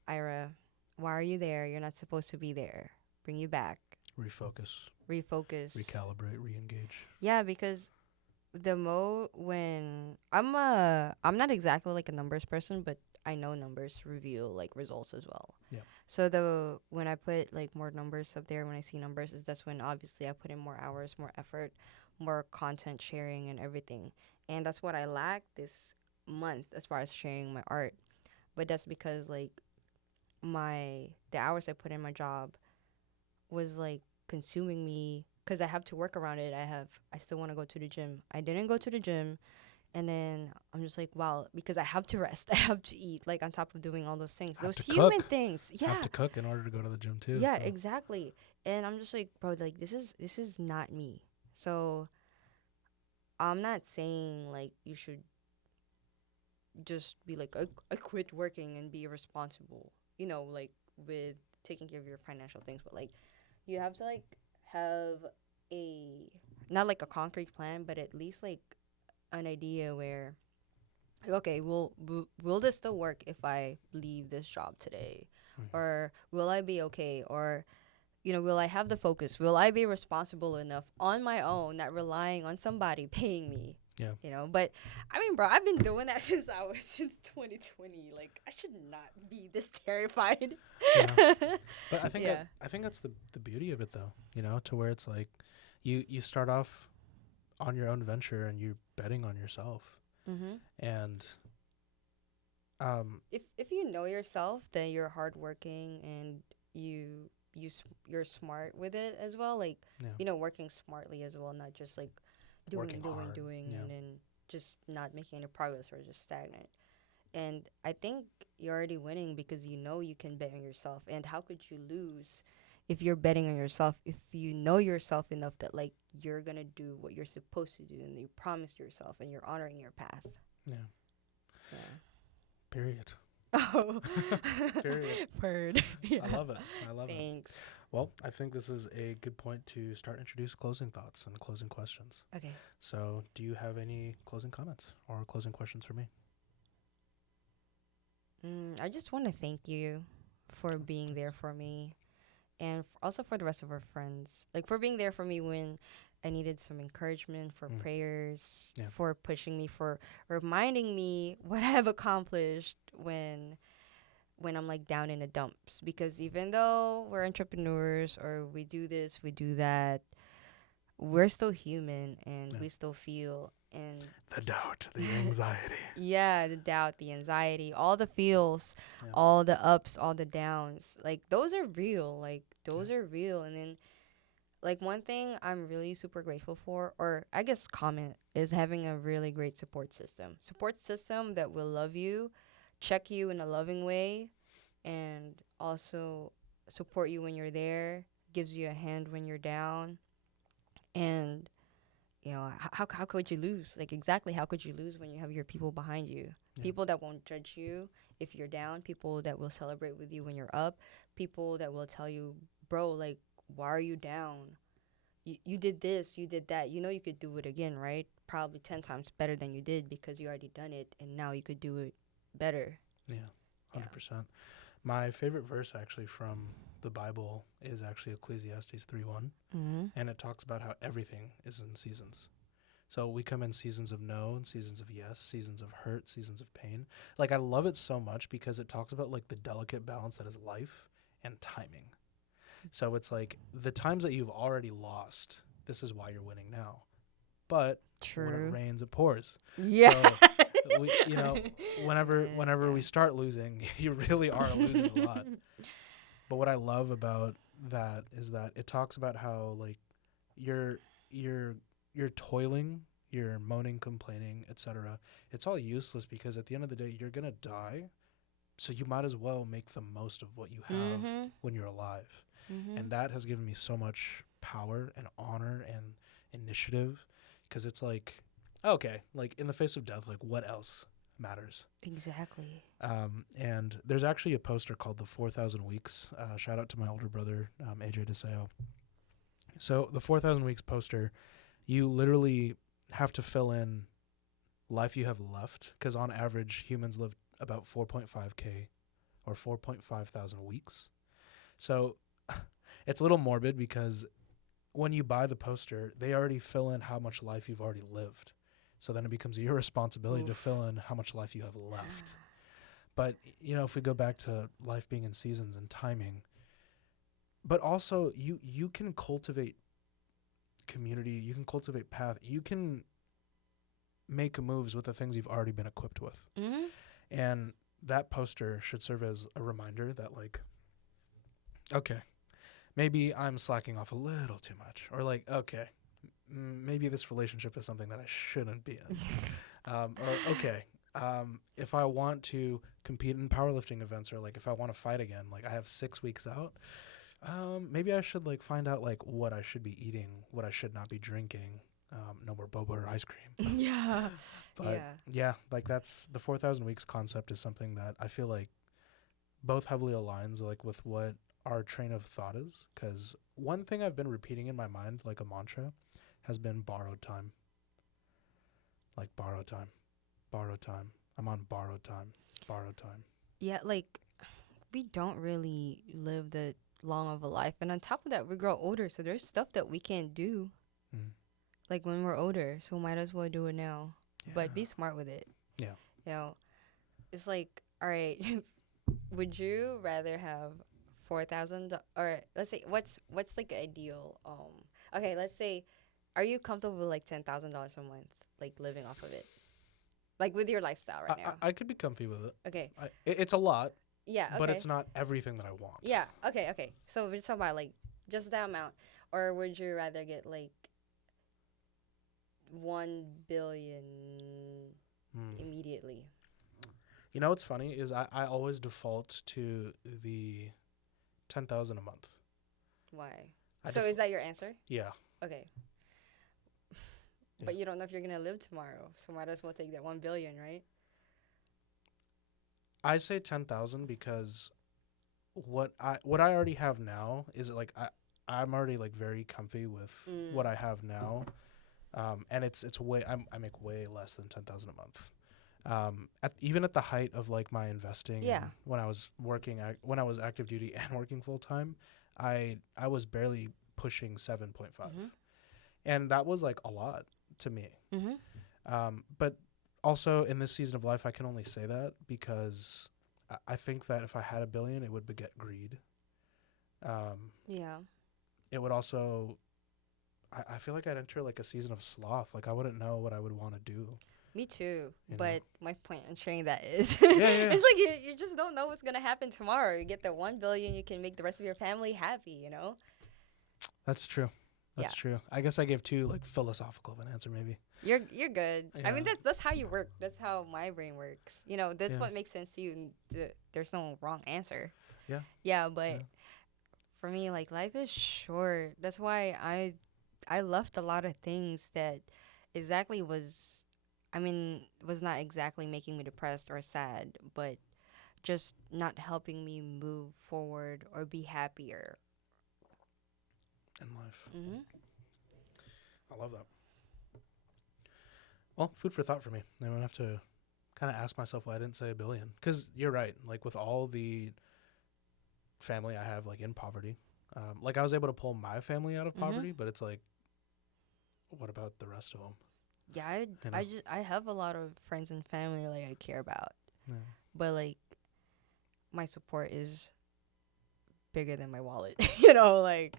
Ira, why are you there? You're not supposed to be there. Bring you back. Refocus, Refocus. recalibrate, reengage. Yeah, because when I'm not exactly like a numbers person, but I know numbers reveal like results as well. Yeah. So the when I put like more numbers up there, when I see numbers, is that's when obviously I put in more hours, more effort, more content sharing and everything. And that's what I lack this month as far as sharing my art. But that's because like the hours I put in my job was like consuming me because I have to work around it. I still want to go to the gym. I didn't go to the gym, and then I'm just like, wow, because I have to rest, I have to eat, like on top of doing all those things, Have those to human cook. things. Have Yeah, to cook in order to go to the gym too. yeah, So exactly. And I'm just like, bro, like this is not me. So I'm not saying like you should just be like, I quit working and be responsible, like with taking care of your financial things, but like you have to like have a not like a concrete plan, but at least like an idea where like, okay, will this still work if I leave this job today, mhm. or will I be okay, or will I have the focus, will I be responsible enough on my own, not relying on somebody paying me. Yeah. But I mean, bro, I've been doing that since 2020. Like, I should not be this terrified. Yeah. But I think Yeah. I think that's the beauty of it though, you know, to where it's like you start off on your own venture and you're betting on yourself. Mhm. And If you know yourself, then you're hardworking and you're smart with it as well. Like, yeah, working smartly as well, not just like working hard. doing, Yeah. and then just not making any progress or just stagnant. And I think you're already winning because you can bet on yourself. And how could you lose if you're betting on yourself? If you know yourself enough that like you're gonna do what you're supposed to do and you promised yourself and you're honoring your path. Yeah. Yeah. Period. Oh, Period. bird. Yeah. I love it. I love it. Thanks. Well, I think this is a good point to start introduce closing thoughts and closing questions. Okay. So, do you have any closing comments or closing questions for me? I just want to thank you for being there for me, and also for the rest of our friends. Like, for being there for me when I needed some encouragement, for Mm. prayers, Yeah. for pushing me, for reminding me what I have accomplished when I'm like down in the dumps. Because even though we're entrepreneurs or we do this, we do that, we're still human and Yeah. we still feel. And The doubt, the anxiety. yeah, the doubt, the anxiety, all the feels, Yeah. all the ups, all the downs, like those are real. Like those are real. And then like one thing I'm really super grateful for, or I guess comment, is having a really great support system. Support system that will love you, check you in a loving way, and also support you when you're there, gives you a hand when you're down. And how could you lose? Like exactly, how could you lose when you have your people behind you? Yeah. People that won't judge you if you're down, people that will celebrate with you when you're up, people that will tell you, bro, like why are you down? You did this, you did that. You know you could do it again, right? Probably 10 times better than you did because you already done it and now you could do it better. Yeah, 100%. My favorite verse actually from the Bible is actually Ecclesiastes 3:1, Mm-hmm. and it talks about how everything is in seasons. So we come in seasons of no and seasons of yes, seasons of hurt, seasons of pain. Like I love it so much because it talks about like the delicate balance that is life and timing. So it's like the times that you've already lost, this is why you're winning now. But when it True. rains, it pours. Yeah. So whenever we start losing, you really are losing a lot. But what I love about that is that it talks about how like you're toiling, you're moaning, complaining, etc. It's all useless because at the end of the day, you're gonna die. So you might as well make the most of what you have Mhm. when you're alive. Mhm. And that has given me so much power and honor and initiative because it's like, okay, like in the face of death, like what else matters? Exactly. And there's actually a poster called The 4,000 Weeks. Shout out to my older brother, AJ DeSeo. So the 4,000 Weeks poster, you literally have to fill in life you have left because on average, humans live about 4.5K or 4.5 thousand weeks. So it's a little morbid because when you buy the poster, they already fill in how much life you've already lived. So then it becomes your responsibility to fill in how much life you have left. But, if we go back to life being in seasons and timing, but also you can cultivate community, you can cultivate path, you can make moves with the things you've already been equipped with. Mhm. And that poster should serve as a reminder that, like, okay, maybe I'm slacking off a little too much. Or, like, okay, maybe this relationship is something that I shouldn't be in. Or, okay, if I want to compete in powerlifting events or, like, if I want to fight again, like, I have 6 weeks out. Maybe I should, like, find out, like, what I should be eating, what I should not be drinking. No more boba or ice cream. Yeah. But like that's the 4,000 weeks concept is something that I feel like both heavily aligns like with what our train of thought is. Because one thing I've been repeating in my mind, like a mantra, has been borrowed time. Like borrowed time, borrowed time. I'm on borrowed time, borrowed time. Yeah, like we don't really live the long of a life, and on top of that, we grow older, so there's stuff that we can't do. Mm. Like when we're older, so might as well do it now. Yeah. But be smart with it. Yeah. It's like, all right, would you rather have 4,000 or let's say what's like ideal? Okay, let's say, are you comfortable with like $10,000 a month, like living off of it, like with your lifestyle right now? I could be comfy with it. Okay. It's a lot. Yeah. Okay. But it's not everything that I want. Yeah. Okay. So we're talking about like just that amount, or would you rather get like 1 billion immediately? You know what's funny is I always default to the 10,000 a month. Why? So is that your answer? Yeah. Okay. Yeah. But you don't know if you're gonna live tomorrow, so might as well take that 1 billion, right? I say 10,000 because what I already have now is like I'm already like very comfy with what I have now, and it's way I make way less than 10,000 a month. Even at the height of like my investing, when I was working, when I was active duty and working full time, I was barely pushing 7.5, and that was like a lot to me. But also in this season of life, I can only say that because I think that if I had 1 billion, it would beget greed. It would also. I feel like I'd enter like a season of sloth. Like I wouldn't know what I would want to do. Me too. But my point in sharing that is yeah. It's like you just don't know what's going to happen tomorrow. You get the 1 billion, you can make the rest of your family happy, That's true. That's true. I guess I gave too like philosophical of an answer maybe. You're good. Yeah. I mean that's how you work. That's how my brain works. That's what makes sense to you. There's no wrong answer. Yeah. Yeah, but for me like life is short. That's why I left a lot of things that exactly was not exactly making me depressed or sad, but just not helping me move forward or be happier. in life. Mhm. I love that. Well, food for thought for me. I'm gonna have to kind of ask myself why I didn't say a billion. Because you're right. Like with all the family I have, like in poverty, like I was able to pull my family out of poverty, but it's like, what about the rest of them? Yeah, You know? I have a lot of friends and family like I care about, Yeah. but like my support is bigger than my wallet. You know, like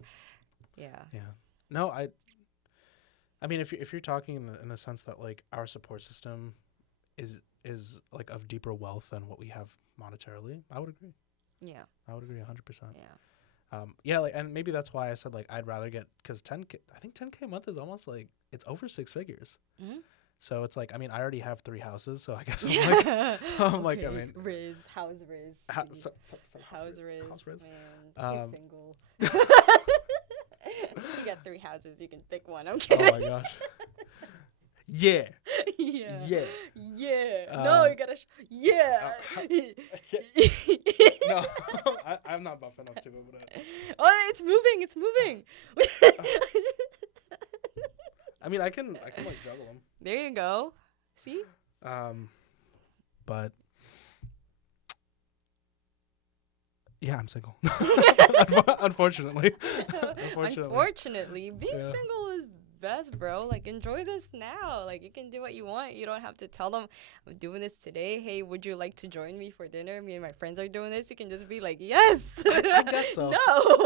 yeah. Yeah. No, I mean, if you're talking in the sense that like our support system is like of deeper wealth than what we have monetarily, I would agree. Yeah. I would agree 100%. Yeah. Yeah, like, and maybe that's why I said like I'd rather get, because 10K, I think 10K a month is almost like it's over six figures. Mhm. So it's like, I mean, I already have 3 houses, so I guess I'm like, I'm like, I mean, Riz, how's Riz? How's Riz? House Riz. Man, she's single. You got 3 houses. You can pick one. I'm Oh kidding. my gosh. Yeah. Yeah. Yeah. Yeah. No, you gotta. Yeah. No, I'm not buff enough to, but Oh, it's moving. It's moving. I mean, I can like juggle them. There you go. See? But yeah, I'm single. Unfortunately. Unfortunately, being Yeah. single is best, bro. Like, enjoy this now. Like, you can do what you want. You don't have to tell them, I'm doing this today. Hey, would you like to join me for dinner? Me and my friends are doing this. You can just be like, yes. I guess so. No.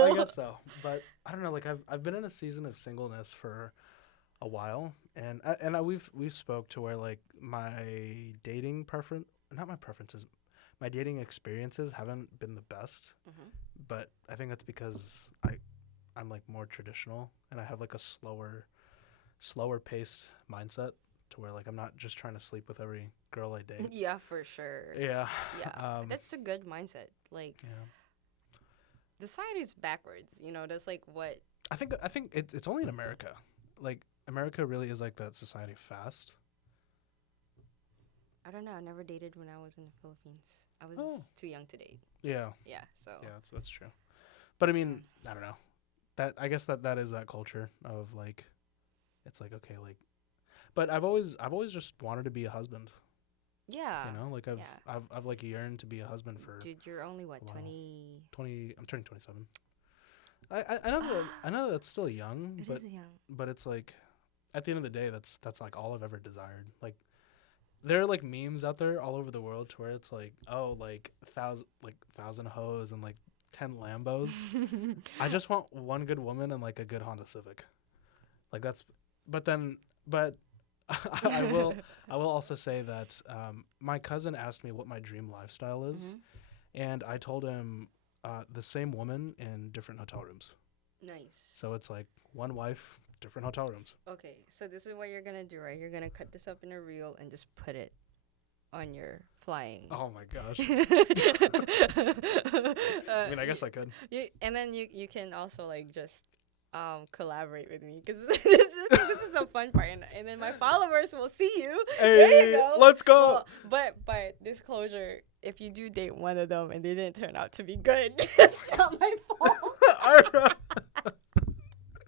I guess so. But I don't know. Like I've been in a season of singleness for a while, and we've spoke to where like my dating preference, not my preferences, my dating experiences haven't been the best. Mhm. But I think that's because I'm like more traditional, and I have like a slower paced mindset to where like I'm not just trying to sleep with every girl I date. Yeah, for sure. Yeah. Yeah. That's a good mindset. Like, Yeah. the society's backwards. You know, that's like what. I think it's only in America. Like America really is like that society fast. I don't know. I never dated when I was in the Philippines. I was Oh. too young to date. Yeah. Yeah, so. Yeah, that's true. But I mean, I don't know. That I guess that is that culture of like, it's like okay, like, but I've always just wanted to be a husband. Yeah. You know, like Yeah. I've like yearned to be a husband for Dude, you're only what, Wow. 20? 20. I'm turning 27. I know that's still young, It but is young. but it's like at the end of the day, that's like all I've ever desired. Like there are like memes out there all over the world to where it's like, oh, like 1,000 hoes and like 10 Lambos. I just want one good woman and like a good Honda Civic. Like that's, but I will also say that my cousin asked me what my dream lifestyle is, Mhm. and I told him the same woman in different hotel rooms. Nice. So it's like one wife, different hotel rooms. Okay, so this is what you're gonna do, right? You're gonna cut this up in a reel and just put it on your flying. Oh my gosh. I mean, I guess I could. And then you can also like just collaborate with me because this is a fun part, and then my followers will see you. There you Hey, go. let's go. Well, but disclosure, if you do date one of them and they didn't turn out to be good, it's not my fault. Ira.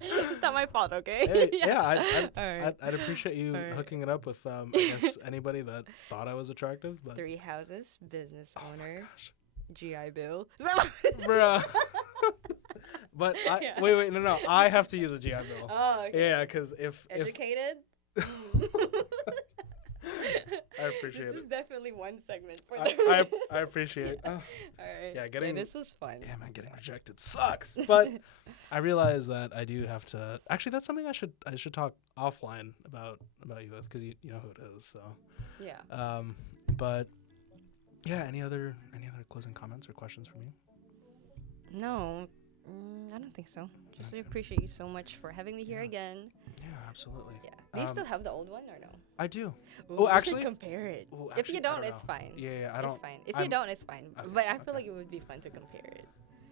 It's not my fault, okay? Hey, yeah, All right. I'd appreciate you All right. hooking it up with I guess anybody that thought I was attractive, but 3 houses, business oh my owner, gosh. GI Bill. Bruh. But Yeah. wait, no, I have to use a GI Bill. Oh, okay. Yeah, because if Educated? I appreciate This it. is definitely one segment for I appreciate. All right. Yeah, getting- this was fun. Yeah, man, getting rejected sucks. But I realize that I do have to. Actually, that's something I should talk offline about you with, because you know who it is. So, Yeah. but yeah, any other closing comments or questions from you? No, I don't think so. Just Okay. appreciate you so much for having me here Yeah. again. Yeah, absolutely. Yeah. Do you still have the old one or no? I do. Ooh, Oh, we actually- should compare it. Ooh, If actually, you I don't, don't it's know. fine. Yeah, I It's don't. fine. If I'm- you don't, it's fine. Okay, But I feel okay. like it would be fun to compare it.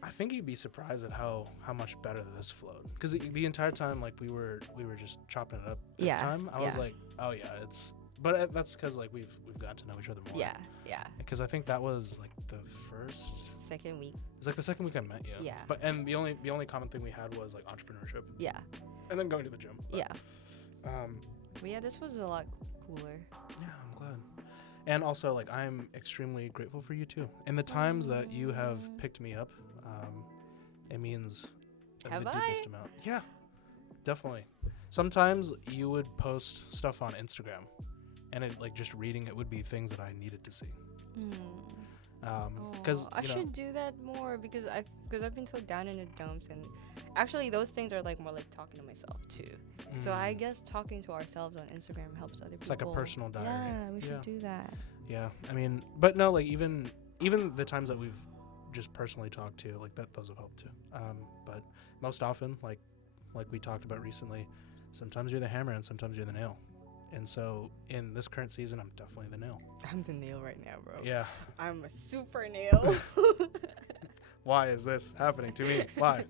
I think you'd be surprised at how much better this flowed. Because the entire time, like we were just chopping it up this time. I was like, oh yeah, it's. But that's because like we've gotten to know each other more. Yeah. Because I think that was like the second week. It's like the second week I met you. Yeah. But and the only common thing we had was like entrepreneurship. Yeah. And then going to the gym. But, Yeah. But yeah, this was a lot cooler. Yeah, I'm glad. And also, like, I'm extremely grateful for you too. In the times that you have picked me up, it means the deepest amount. Yeah, definitely. Sometimes you would post stuff on Instagram, and it like just reading it would be things that I needed to see. Because I should do that more because I've been so down in the dumps, and actually those things are like more like talking to myself too. So I guess talking to ourselves on Instagram helps other people. It's like a personal diary. Yeah, we should do that. Yeah, I mean, but no, like even the times that we've just personally talked to, like those have helped too. But most often, like we talked about recently, sometimes you're the hammer and sometimes you're the nail. And so in this current season, I'm definitely the nail. I'm the nail right now, bro. Yeah. I'm a super nail. Why is this happening to me? Why?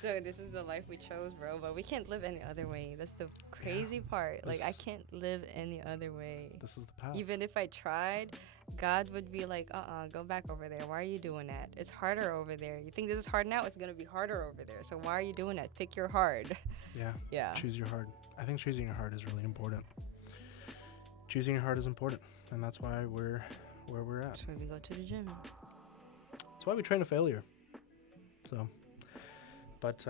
So this is the life we chose, bro. But we can't live any other way. That's the crazy part. Like, I can't live any other way. This is the path. Even if I tried, God would be like, go back over there. Why are you doing that? It's harder over there. You think this is hard now? It's going to be harder over there. So why are you doing that? Pick your hard. Yeah. Yeah. Choose your heart. I think choosing your heart is really important. Choosing your heart is important. And that's why we're where we're at. That's why we go to the gym. That's why we train to failure. So, but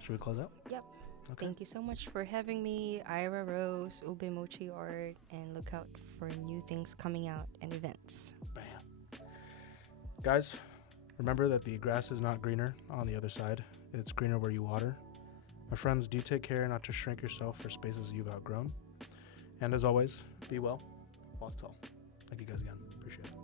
should we close out? Yep. Okay. Thank you so much for having me, Ira Rose, Mochi Art, and look out for new things coming out and events. Bam. Guys, remember that the grass is not greener on the other side. It's greener where you water. My friends, do take care not to shrink yourself for spaces you've outgrown. And as always, be well, walk tall. Thank you guys again. Appreciate it.